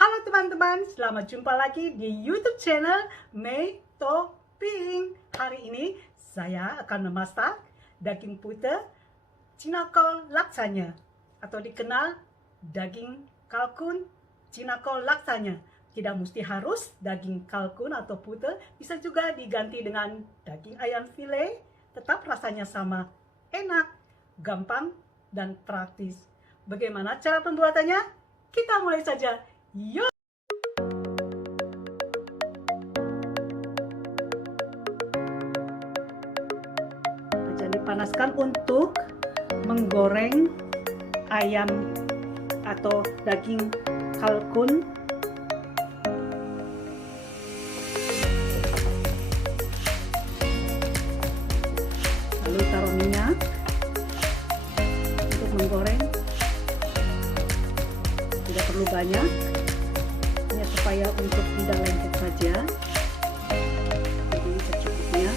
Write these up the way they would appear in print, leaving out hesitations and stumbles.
Halo teman-teman, selamat jumpa lagi di YouTube channel Mei Toping. Hari ini saya akan memasak daging putih cinakol laksanya atau dikenal daging kalkun cinakol laksanya. Tidak mesti harus daging kalkun atau putih, bisa juga diganti dengan daging ayam file. Tetap rasanya sama, enak, gampang, dan praktis. Bagaimana cara pembuatannya? Kita mulai saja. Yuk! Wajan dipanaskan untuk menggoreng ayam atau daging kalkun. Lalu taruh minyak untuk menggoreng. Tidak perlu banyak, hanya supaya untuk tidak lengket saja. Jadi secukupnya.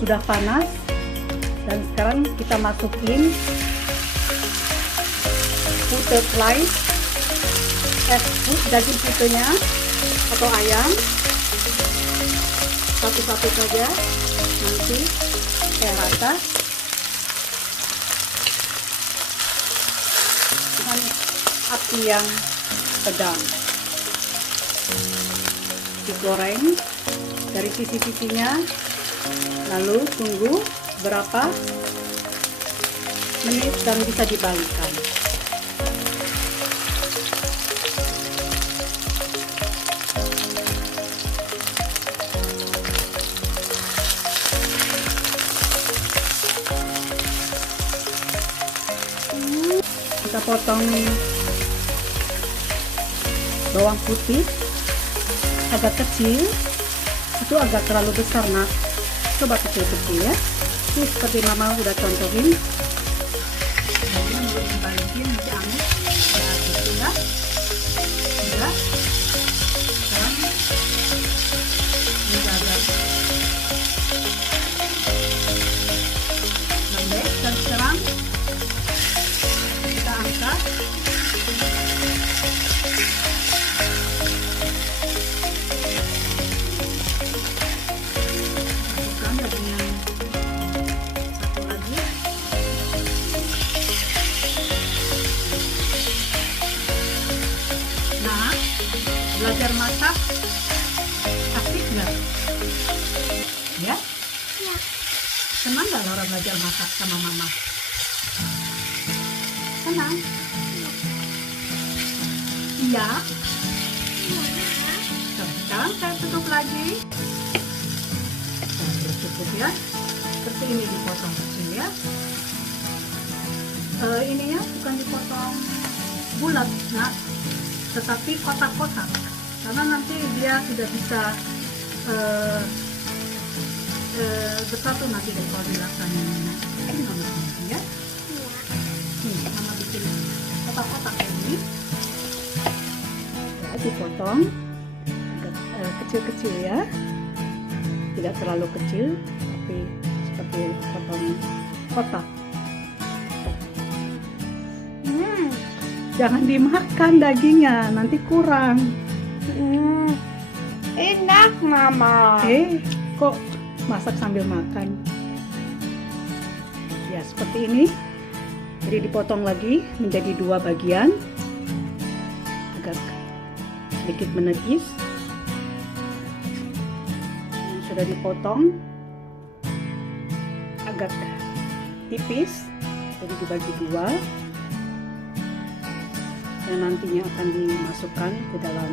Sudah panas, dan sekarang kita masukin putih slice, daging putihnya atau ayam satu-satu saja, nanti saya rata dengan api yang sedang. Digoreng dari sisi-sisinya, lalu tunggu berapa menit dan bisa dibalikkan. Kita potong bawang putih agak kecil, itu agak terlalu besar nak, coba kecil-kecil ya. Ini seperti mama udah contohin. Jadi belum dibalikin, nanti anget ya, gitu ya. Udah, sekarang ini agak lembek, dan sekarang kita angkat. Belajar masak asik nggak? Ya? Ya. Senang nggak Laura belajar masak sama mama? Senang? Iya. Sekarang saya tutup lagi. Cukup ya. Seperti ini dipotong kecil ya. Ininya bukan dipotong bulat, nah, tetapi kotak-kotak. Karena nanti dia tidak bisa bersatu nanti deh kalau dilaksanakan. Ini mama bikin ya. Nih, mama bikin kotak-kotak ini. Ya, dipotong agak kecil-kecil ya. Tidak terlalu kecil, tapi seperti potong kotak. Jangan dimakan dagingnya, nanti kurang. Enak mama. Kok masak sambil makan? Ya seperti ini. Jadi dipotong lagi menjadi dua bagian, agak sedikit menepis. Sudah dipotong agak tipis, jadi dibagi dua, dan nantinya akan dimasukkan ke dalam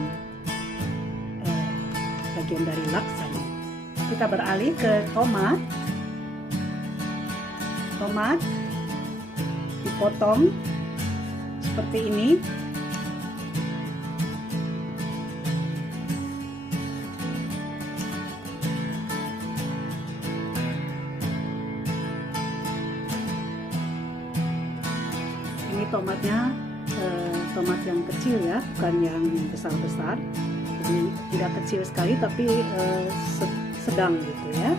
bagian dari laksanya. Kita beralih ke tomat. Tomat dipotong seperti ini. Ini tomatnya tomat yang kecil ya, bukan yang besar-besar. Jadi tidak kecil sekali, tapi sedang gitu ya.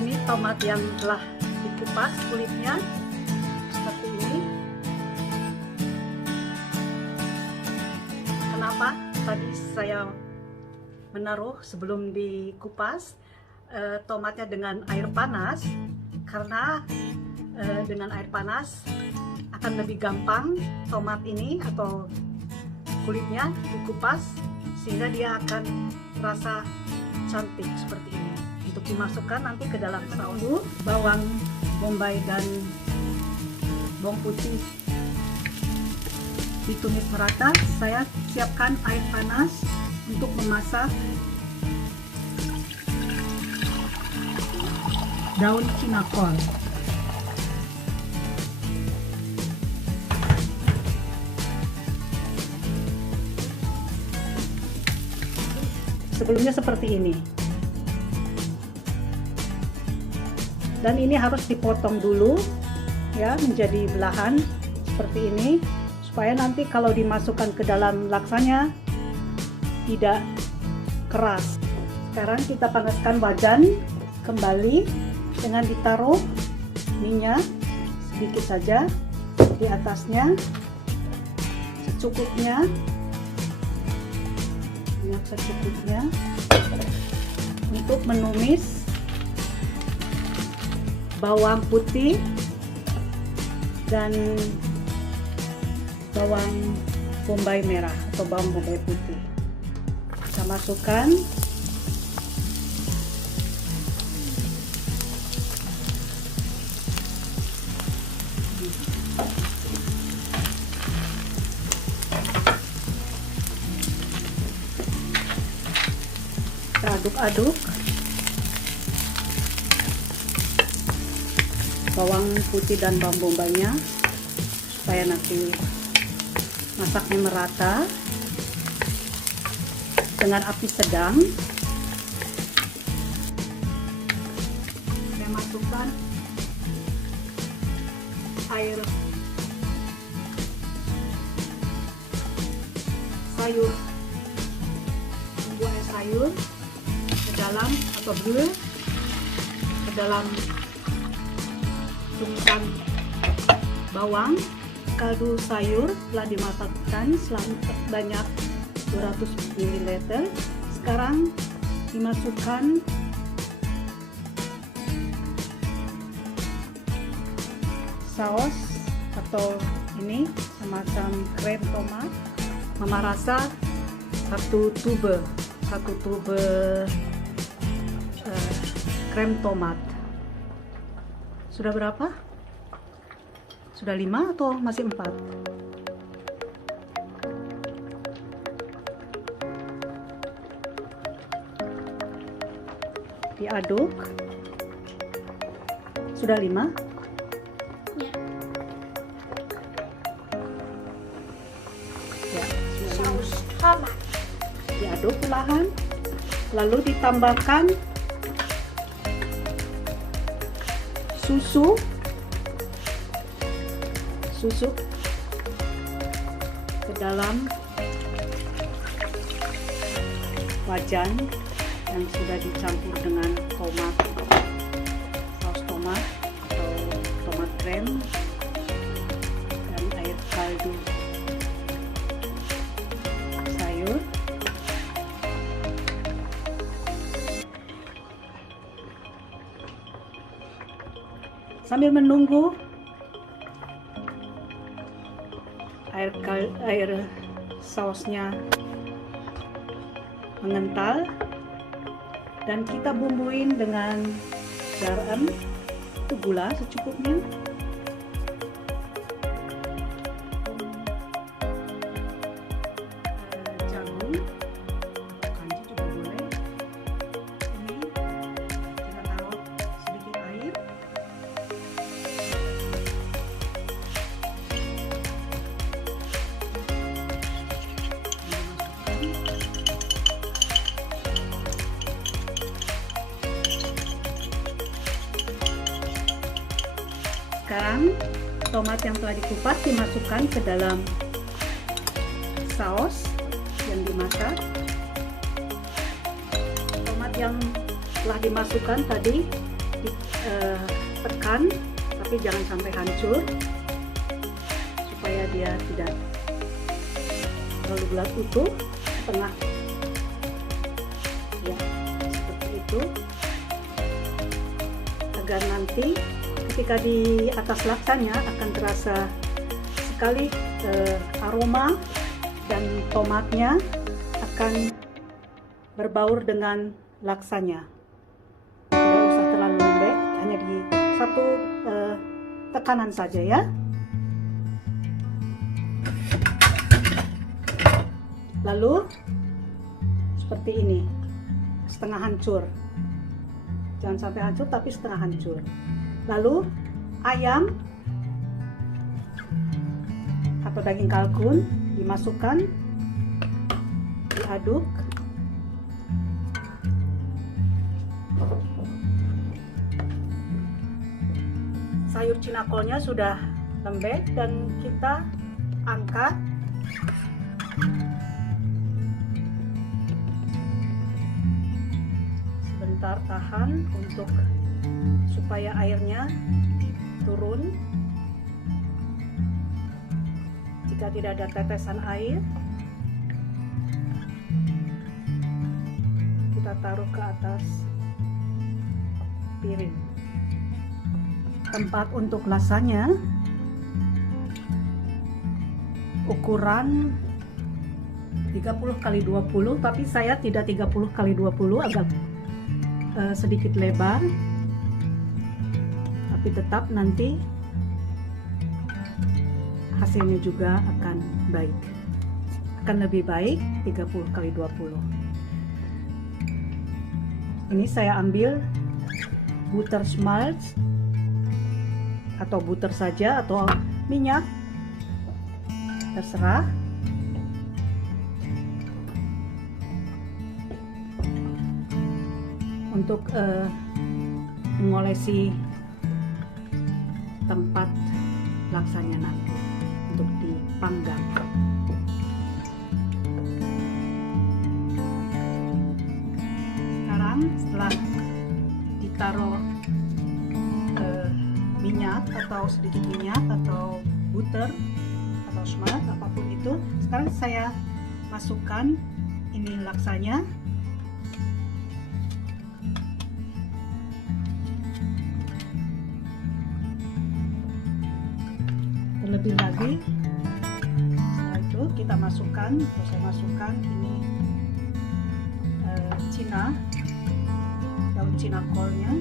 Ini tomat yang telah dikupas kulitnya seperti ini. Kenapa tadi saya menaruh sebelum dikupas tomatnya dengan air panas? Karena dengan air panas akan lebih gampang tomat ini atau kulitnya dikupas, sehingga dia akan terasa cantik seperti ini. Untuk dimasukkan nanti ke dalam saus, bawang bombay dan bawang putih ditumis merata. Saya siapkan air panas untuk memasak daun cinakol. Sebelumnya seperti ini, dan ini harus dipotong dulu ya menjadi belahan seperti ini, supaya nanti kalau dimasukkan ke dalam laksanya tidak keras. Sekarang kita panaskan wajan kembali dengan ditaruh minyak sedikit saja di atasnya, secukupnya, minyak secukupnya, untuk menumis bawang putih dan bawang bombay merah atau bawang bombay putih. Kita masukkan aduk-aduk bawang putih dan bawang bombaynya supaya nanti masaknya merata dengan api sedang. Saya masukkan air sayur, bumbu air sayur ke dalam atau blue ke dalam tumisan bawang. Kaldu sayur telah dimasakkan sebanyak 200 ml. Sekarang dimasukkan saus atau ini semacam krem tomat. Mama rasa satu tube krem tomat. Sudah berapa? Sudah 5 atau masih 4? Diaduk. Sudah 5? Ya. Ya, Saus tomat. diaduk perlahan, lalu ditambahkan susu ke dalam wajan yang sudah dicampur dengan tomat, saus tomat atau tomat krem dan air kaldu sayur. Sambil menunggu air sausnya mengental, dan kita bumbuin dengan garam, itu gula secukupnya, jagung, kanji juga boleh. Ini kita taruh sedikit air. Sekarang tomat yang telah dikupas dimasukkan ke dalam saus yang dimasak. Tomat yang telah dimasukkan tadi ditekan, tapi jangan sampai hancur supaya dia tidak terlalu bulat, utuh, setengah. Ya, seperti itu. Agar nanti ketika di atas laksanya akan terasa sekali aroma dan tomatnya akan berbaur dengan laksanya. Tidak usah terlalu lembek, hanya di satu tekanan saja ya. Lalu seperti ini, setengah hancur. Jangan sampai hancur, tapi setengah hancur. Lalu ayam atau daging kalkun dimasukkan, diaduk. Sayur cinakolnya sudah lembek dan kita angkat. Sebentar tahan untuk supaya airnya turun. Jika tidak ada tetesan air, kita taruh ke atas piring. Tempat untuk lasanya ukuran 30x20, tapi saya tidak 30x20, agak sedikit lebar, tapi tetap nanti hasilnya juga akan baik, akan lebih baik 30x20. Ini saya ambil butter schmaltz atau butter saja atau minyak, terserah. Untuk mengolesi tempat laksanya nanti untuk dipanggang. Sekarang setelah ditaruh minyak atau sedikit minyak atau butter atau schmaltz apapun itu, sekarang saya masukkan ini laksanya. Terlebih lagi setelah itu kita masukkan, atau saya masukkan ini daun cinakolnya.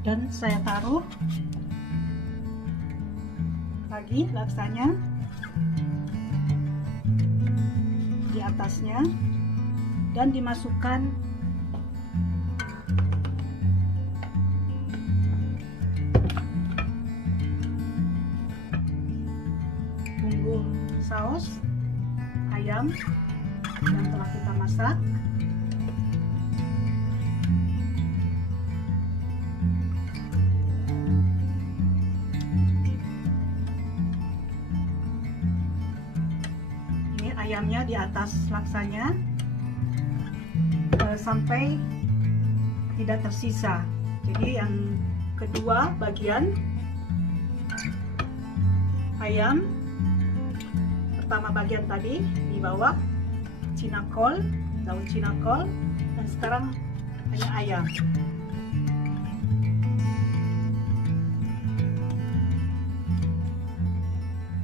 Dan saya taruh lagi laksanya di atasnya dan dimasukkan bumbu saus ayam yang telah kita masak. Ayamnya di atas laksanya sampai tidak tersisa. Jadi yang kedua bagian ayam, pertama bagian tadi di bawah cinakol, daun cinakol, dan sekarang hanya ayam.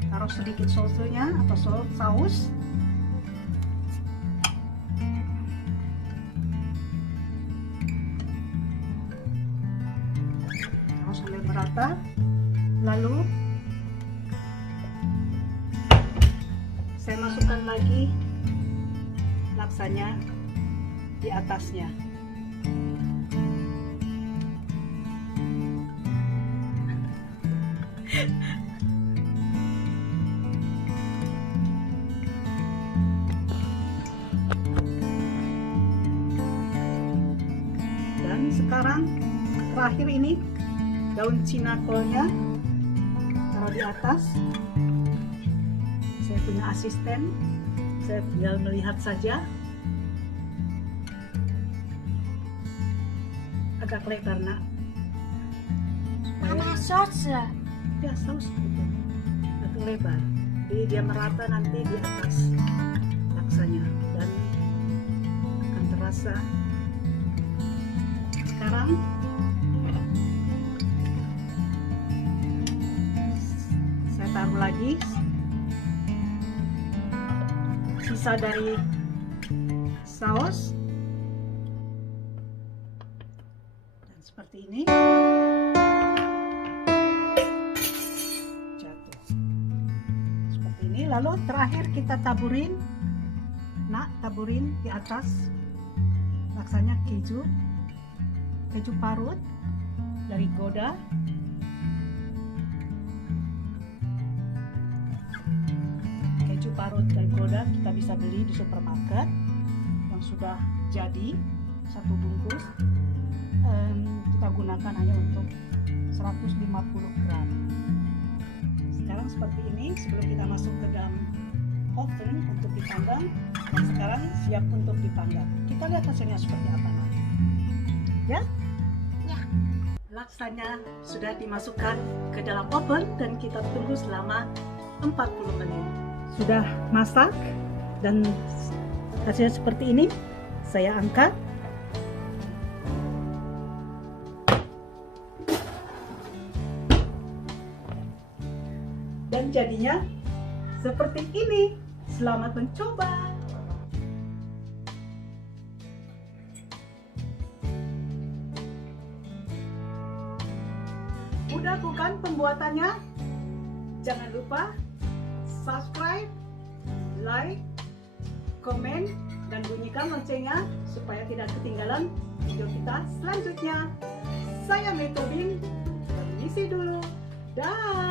Taruh sedikit sosunya atau saus. Sampai merata, lalu saya masukkan lagi laksanya di atasnya. Dan sekarang terakhir ini daun cinakolnya taruh di atas. Saya punya asisten, saya tinggal melihat saja. Agak lebar nak. Mama saus. Ya saus betul. Agak lebar. Jadi dia merata nanti di atas laksanya dan akan terasa. Sekarang saya taruh lagi sisa dari saus dan seperti ini jatuh seperti ini. Lalu terakhir kita taburin di atas laksanya keju parut dari Gouda. Keju parut dari Gouda kita bisa beli di supermarket yang sudah jadi satu bungkus. Kita gunakan hanya untuk 150 gram. Sekarang seperti ini sebelum kita masuk ke dalam oven untuk dipanggang. Dan sekarang siap untuk dipanggang. Kita lihat hasilnya seperti apa nanti. Ya? Ya. Laksanya sudah dimasukkan ke dalam oven dan kita tunggu selama 40 menit. Sudah masak dan hasilnya seperti ini. Saya angkat. Dan jadinya seperti ini. Selamat mencoba. Mudah bukan pembuatannya? Jangan lupa subscribe, like, komen, dan bunyikan loncengnya supaya tidak ketinggalan video kita selanjutnya. Saya May Tobing, permisi dulu. Dah.